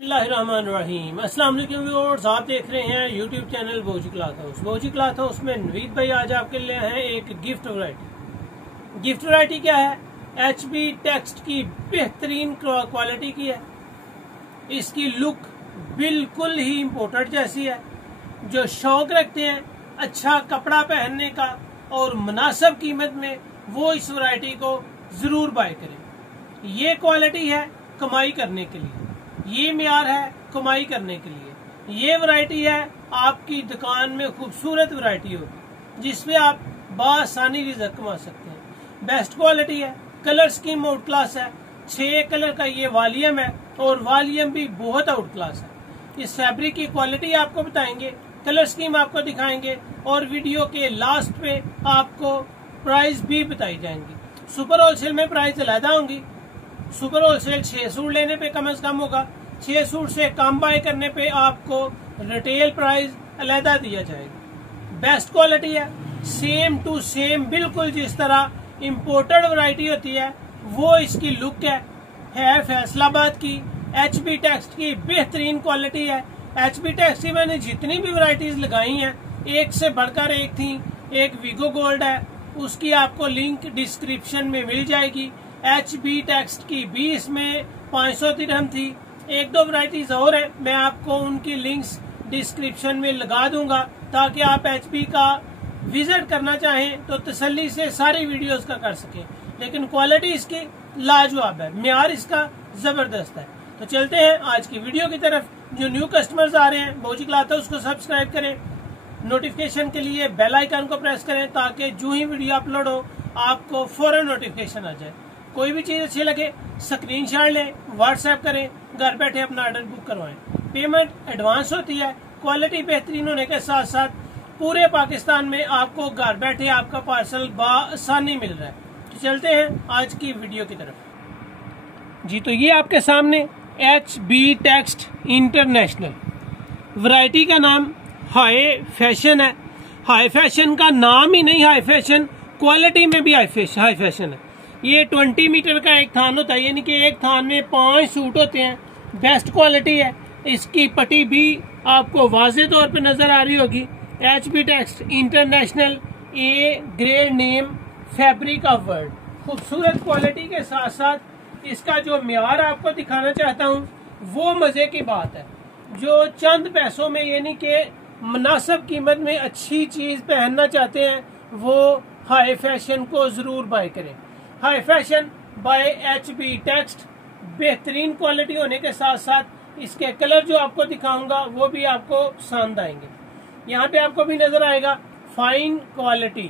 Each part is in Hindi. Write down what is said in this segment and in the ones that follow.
बिस्मिल्लाहिर्रहमानिर्रहीम। अस्सलाम वालेकुम व्यूअर्स, आप देख रहे हैं YouTube channel Boji cloth house. Boji cloth house में नवीद भाई आज आपके लिए हैं एक गिफ्ट वैरायटी। गिफ्ट वैरायटी क्या है? HB टेक्स्ट की बेहतरीन क्वालिटी की है। इसकी लुक बिल्कुल ही इम्पोर्टेड जैसी है। जो शौक रखते हैं अच्छा कपड़ा पहनने का और मुनासिब कीमत में, वो इस वैरायटी को जरूर बाय करें। ये क्वालिटी है कमाई करने के लिए, ये मियार है कमाई करने के लिए। ये वैरायटी है आपकी दुकान में खूबसूरत वैरायटी होगी जिसपे आप बासानी रिजक कमा सकते हैं। बेस्ट क्वालिटी है, कलर स्कीम आउट क्लास है। 6 कलर का ये वॉल्यूम है और वॉल्यूम भी बहुत आउट क्लास है। इस फैब्रिक की क्वालिटी आपको बताएंगे, कलर स्कीम आपको दिखाएंगे और वीडियो के लास्ट पे आपको प्राइस भी बताई जाएंगी। सुपर होलसेल में प्राइस अलहदा होंगी। सुपर होलसेल 6 सूट लेने पे कम से कम होगा, 6 सूट से कम बाय करने पे आपको रिटेल प्राइस अलहदा दिया जाएगा। बेस्ट क्वालिटी है, सेम टू सेम बिल्कुल जिस तरह इम्पोर्टेड वैरायटी होती है वो इसकी लुक है फैसलाबाद की। HB टेक्स्ट की बेहतरीन क्वालिटी है। HB टेक्स्ट की मैंने जितनी भी वैरायटीज लगाई हैं एक से बढ़कर एक थी। एक वीगो गोल्ड है, उसकी आपको लिंक डिस्क्रिप्शन में मिल जाएगी। HB टेक्स्ट की 20 में 500 दिरहम थी। 1-2 वैरायटीज और है, मैं आपको उनकी लिंक्स डिस्क्रिप्शन में लगा दूंगा ताकि आप HB का विजिट करना चाहें तो तसल्ली से सारी वीडियोस का कर सकें। लेकिन क्वालिटी इसकी लाजवाब है, मियार इसका जबरदस्त है। तो चलते हैं आज की वीडियो की तरफ। जो न्यू कस्टमर्स आ रहे हैं बोजी क्लॉथ हाउस को सब्सक्राइब करें, नोटिफिकेशन के लिए बेल आइकन को प्रेस करें ताकि जो ही वीडियो अपलोड हो आपको फौरन नोटिफिकेशन आ जाए। कोई भी चीज अच्छी लगे स्क्रीनशॉट लें, व्हाट्सएप करें, घर बैठे अपना ऑर्डर बुक करवाएं। पेमेंट एडवांस होती है। क्वालिटी बेहतरीन होने के साथ साथ पूरे पाकिस्तान में आपको घर बैठे आपका पार्सल बआसानी मिल रहा है। तो चलते हैं आज की वीडियो की तरफ। जी तो ये आपके सामने HB टेक्स्ट इंटरनेशनल वैरायटी का नाम हाई फैशन है। हाई फैशन का नाम ही नहीं हाई फैशन, क्वालिटी में भी हाई फैशन है। ये 20 मीटर का एक थान होता है, यानी कि एक थान में 5 सूट होते हैं। बेस्ट क्वालिटी है। इसकी पट्टी भी आपको वाज़े तौर पे नजर आ रही होगी। HB text international, A grade name, fabric of world. खूबसूरत क्वालिटी के साथ साथ इसका जो मियार आपको दिखाना चाहता हूँ वो मजे की बात है। जो चंद पैसों में यानी कि मुनासिब कीमत में अच्छी चीज पहनना चाहते हैं वो हाई फैशन को जरूर बाय करें। High fashion by HB text बेहतरीन क्वालिटी होने के साथ साथ इसके कलर जो आपको दिखाऊंगा वो भी आपको पसंद आएंगे। यहाँ पे आपको भी नजर आएगा फाइन क्वालिटी,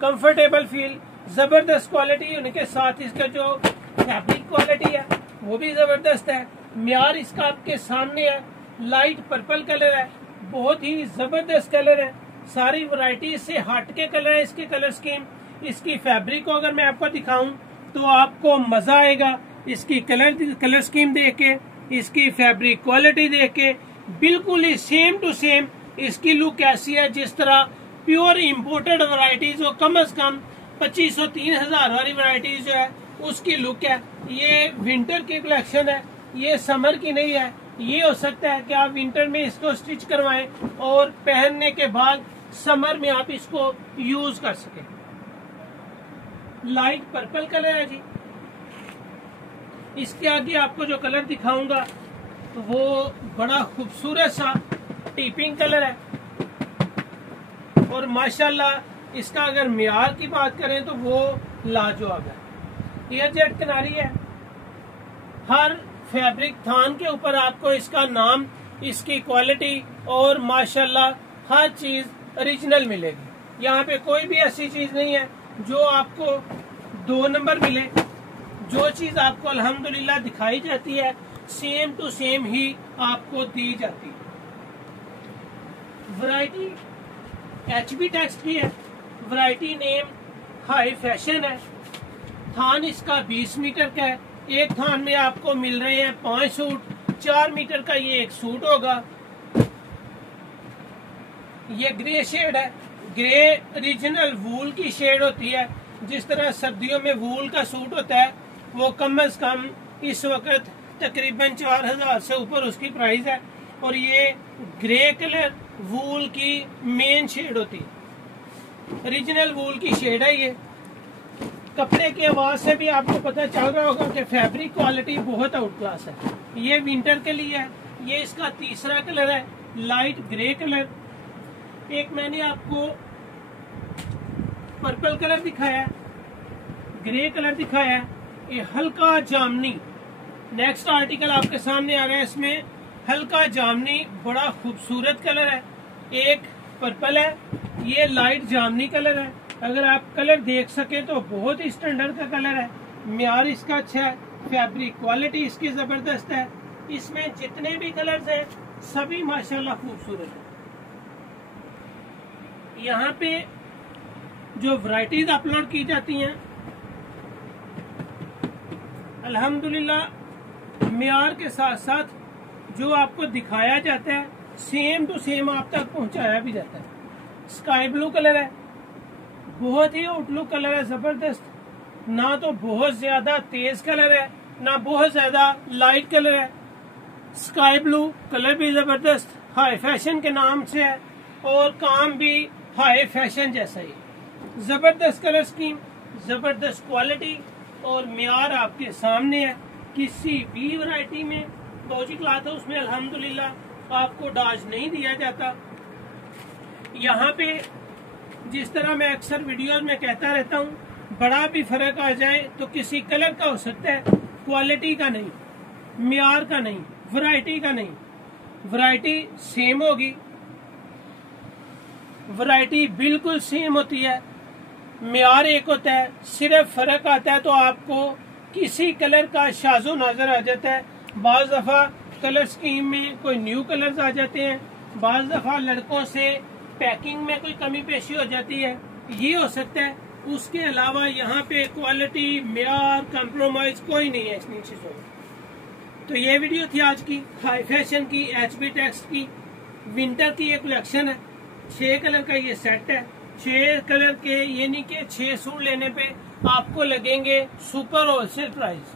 कंफर्टेबल फील, जबरदस्त क्वालिटी होने के साथ इसका जो फैब्रिक क्वालिटी है वो भी जबरदस्त है। मियार इसका आपके सामने है। लाइट पर्पल कलर है, बहुत ही जबरदस्त कलर है। सारी वैरायटी से हट के कलर है। इसके कलर स्कीम, इसकी फैब्रिक को अगर मैं आपको दिखाऊं तो आपको मजा आएगा। इसकी कलर स्कीम देख के, इसकी फैब्रिक क्वालिटी देख के बिल्कुल ही सेम टू सेम इसकी लुक ऐसी है जिस तरह प्योर इम्पोर्टेड वैरायटीज हो। कम से कम 2500-3000 वाली वैरायटीज जो है उसकी लुक है। ये विंटर की कलेक्शन है, ये समर की नहीं है। ये हो सकता है कि आप विंटर में इसको स्टिच करवाएं और पहनने के बाद समर में आप इसको यूज कर सकें। लाइट पर्पल कलर है जी। इसके आगे आपको जो कलर दिखाऊंगा वो बड़ा खूबसूरत सा टीपिंग कलर है और माशाल्लाह इसका अगर मियार की बात करें तो वो लाजवाब है। एयर जेट किनारी है। हर फैब्रिक थान के ऊपर आपको इसका नाम, इसकी क्वालिटी और माशाल्लाह हर चीज ओरिजिनल मिलेगी। यहाँ पे कोई भी ऐसी चीज नहीं है जो आपको 2 नंबर मिले। जो चीज आपको अल्हम्दुलिल्लाह दिखाई जाती है सेम टू सेम ही आपको दी जाती है। वैरायटी HB टेक्स्ट की है। वैरायटी नेम हाई फैशन है। थान इसका 20 मीटर का है। एक थान में आपको मिल रहे हैं 5 सूट। 4 मीटर का ये एक सूट होगा। ये ग्रे शेड है। ग्रे ओरिजिनल वूल की शेड होती है। जिस तरह सर्दियों में वूल का सूट होता है वो कम से कम इस वक्त तकरीबन 4000 से ऊपर उसकी प्राइस है। और ये ग्रे कलर वूल की मेन शेड होती है, ओरिजिनल वूल की शेड है। ये कपड़े की आवाज से भी आपको पता चल रहा होगा कि फैब्रिक क्वालिटी बहुत आउट क्लास है। ये विंटर के लिए है। ये इसका तीसरा कलर है, लाइट ग्रे कलर। एक मैंने आपको पर्पल कलर दिखाया, ग्रे कलर दिखाया, ये हल्का जामनी। नेक्स्ट आर्टिकल आपके सामने आ रहा है, इसमें हल्का जामनी बड़ा खूबसूरत कलर है। एक पर्पल है, ये लाइट जामनी कलर है। अगर आप कलर देख सके तो बहुत ही स्टैंडर्ड का कलर है, म्यार इसका अच्छा है, फैब्रिक क्वालिटी इसकी जबरदस्त है। इसमें जितने भी कलर्स हैं सभी माशाल्लाह खूबसूरत है। यहाँ पे जो वैरायटीज अपलोड की जाती हैं अल्हम्दुलिल्लाह म्यार के साथ साथ जो आपको दिखाया जाता है सेम टू सेम आप तक पहुंचाया भी जाता है। स्काई ब्लू कलर है, बहुत ही आउटलुक कलर है, जबरदस्त। ना तो बहुत ज्यादा तेज कलर है ना बहुत ज्यादा लाइट कलर है। स्काई ब्लू कलर भी जबरदस्त, हाई फैशन के नाम से है और काम भी हाई फैशन जैसा ही। जबरदस्त कलर स्कीम, जबरदस्त क्वालिटी और म्यार आपके सामने है। किसी भी वैरायटी में फौजी क्लॉथ है उसमें अल्हम्दुलिल्लाह आपको डाज नहीं दिया जाता। यहाँ पे जिस तरह मैं अक्सर वीडियोस में कहता रहता हूँ, बड़ा भी फर्क आ जाए तो किसी कलर का हो सकता है, क्वालिटी का नहीं, म्यार का नहीं, वैरायटी का नहीं। वैरायटी सेम होगी, वैरायटी बिल्कुल सेम होती है, म्यार एक होता है। सिर्फ फर्क आता है तो आपको किसी कलर का शाजो नजर आ जाता है। बाज दफा कलर स्कीम में कोई न्यू कलर्स आ जाते हैं, बाज दफा लड़कों से पैकिंग में कोई कमी पेशी हो जाती है, ये हो सकता है। उसके अलावा यहाँ पे क्वालिटी म्यार कंप्रोमाइज कोई नहीं है इन चीजों में। तो ये वीडियो थी आज की हाई फैशन की, HB टेक्स्ट की विंटर की एक कलेक्शन है। 6 कलर का ये सेट है। 6 कलर के यानी कि 6 सूट लेने पे आपको लगेंगे सुपर होलसेल प्राइस।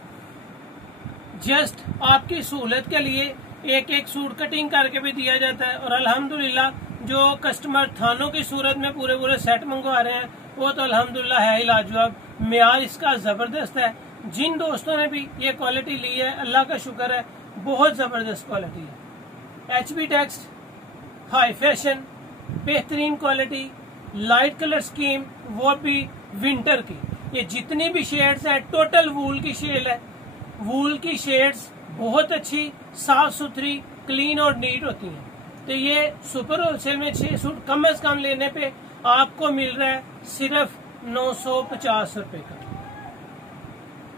जस्ट आपकी सहूलत के लिए एक एक सूट कटिंग करके भी दिया जाता है। और अल्हम्दुलिल्लाह जो कस्टमर थानों की सूरत में पूरे पूरे सेट मंगवा रहे हैं वो तो अल्हम्दुलिल्लाह है ही लाजवाब। म्यार इसका जबरदस्त है। जिन दोस्तों ने भी ये क्वालिटी ली है अल्लाह का शुक्र है, बहुत जबरदस्त क्वालिटी है। HB टेक्स्ट हाई फैशन, बेहतरीन क्वालिटी, लाइट कलर स्कीम, वो भी विंटर की। ये जितनी भी शेड्स है टोटल वूल की शेड है। वूल की शेड्स बहुत अच्छी, साफ सुथरी, क्लीन और नीट होती हैं। तो ये सुपर होलसेल में 6 सूट कम से कम लेने पे आपको मिल रहा है सिर्फ 950 रुपए का।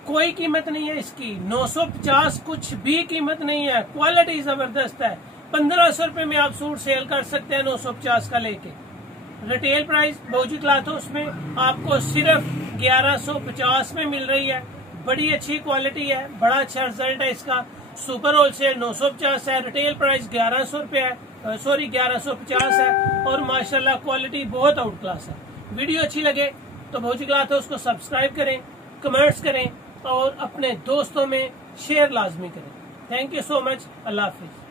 कोई कीमत नहीं है इसकी, 950 कुछ भी कीमत नहीं है। क्वालिटी जबरदस्त है। 1500 रुपए में आप सूट सेल कर सकते हैं 950 का लेके। रिटेल प्राइस फौजी क्लॉथ हाउस में आपको सिर्फ 1150 में मिल रही है। बड़ी अच्छी क्वालिटी है, बड़ा अच्छा रिजल्ट है इसका। सुपर होलसेल 950 है, रिटेल प्राइस 1100 रुपए है, 1150 है। और माशाल्लाह क्वालिटी बहुत आउट क्लास है। वीडियो अच्छी लगे तो फौजी क्लॉथ हाउस को सब्सक्राइब करें, कमेंट्स करें और अपने दोस्तों में शेयर लाजमी करें। Thank you so much. Allah Hafiz.